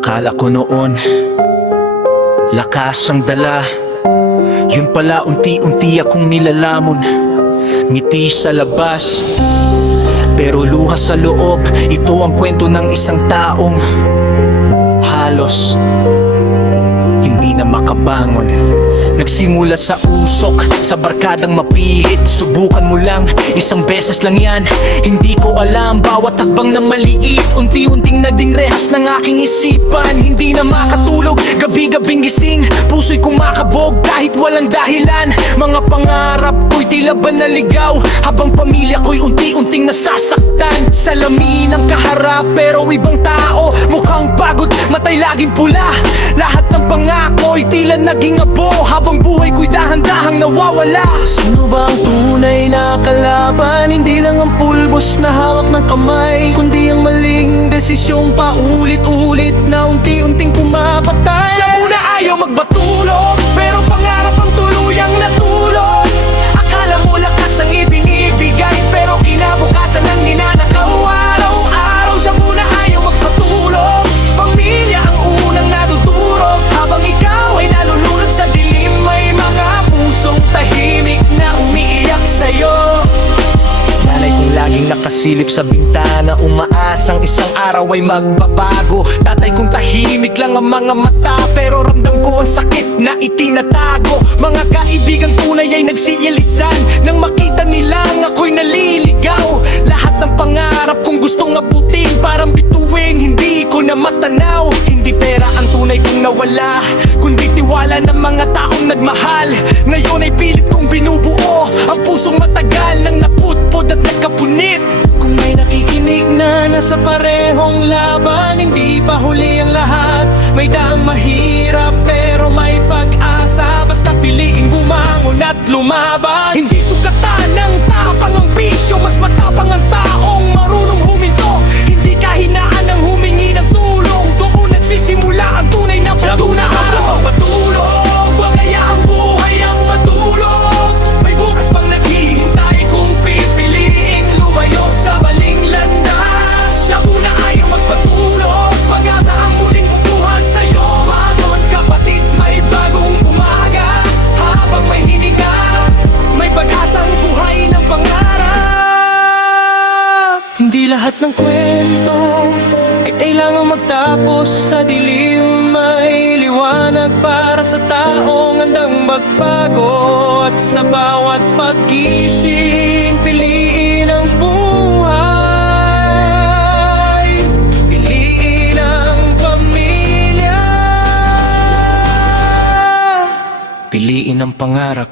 Akala ko noon lakas ang dala, yun pala unti-unti akong nilalamon. Ngiti sa labas, pero luha sa loob. Ito ang kwento ng isang taong halos hindi na makabangon. Nagsimula sa usok, sa barkadang mapihit. Subukan mo lang, isang beses lang yan. Hindi ko alam, bawat hakbang ng maliit unti-unting naging rehas ng aking isipan. Hindi na makatulog, gabi-gabing gising. Puso'y kumakabog kahit walang dahilan. Mga pangarap ko'y tila ba naligaw, habang pamilya ko'y unti-unting nasasaktan. Salamin ang kaharap pero ibang tao, mukhang pagod, matay laging pula. Lahat ng pangako'y tila naging abo, habang buhay ko'y dahan-dahang nawawala. Sino ba ang tunay na kalaban? Hindi lang ang pulbos na hawak ng kamay, kundi ang maling desisyong paulit-ulit na unti-unting pumapatay. Siya muna ayaw magbatulog, pero pangarap ang tuluyang natulog. Akala mo lakas ang ibinibigay, pero kinabukasan ang ninanakaw araw-araw. Siya muna ayaw magpatulog, pamilya ang unang nadudurog. Habang ikaw ay nalulunod sa dilim, may mga pusong tahimik na umiiyak sa'yo. Nanay kong laging nakasilip sa bintana, umaasang isang araw ay magbabago. Tatay kong tahimik lang ang mga mata, pero ramdam ko ang sakit na itinatago. Mga kaibigang tunay ay nagsiyalisan, nang makita nilang ako'y naliligaw. Lahat ng pangarap kong gustong abutin, parang bituing hindi ko na matanaw. Hindi pera ang tunay kong nawala, kundi tiwala ng mga taong nagmahal. Ngayon ay pilit kong binubuo ang pusong matagal nang naputpod at nagkapunit. Kung may nakikinig na nasa parehong laban, hindi pa huli ang lahat. May daang mahirap pero may pag-asa, basta piliing bumangon at lumaban. Hindi sukatan ng tapang ang bisyo, mas matapang ang taong marunong huminto. Hindi kahinaan ang humingi ng tulong, doon nagsisimula ang tunay na pagtunaan. Patulog, wag kaya ang buhay ang matulog. May bukas pang naghihintay kung pipiliing lumayo sa maling landas. Siya muna ayaw magpatulog, pag-asa ang muling bubuhat sa'yo. Bangon kapatid, may bagong umaga. Habang may hininga, may pag-asa ang buhay ng pangarap. Hindi lahat ng kwento ay kailangang magtapos sa dilim. May liwanag para sa taong handang magbago, at sa bawat paggising piliin ang buhay, piliin ang pamilya, piliin ang pangarap.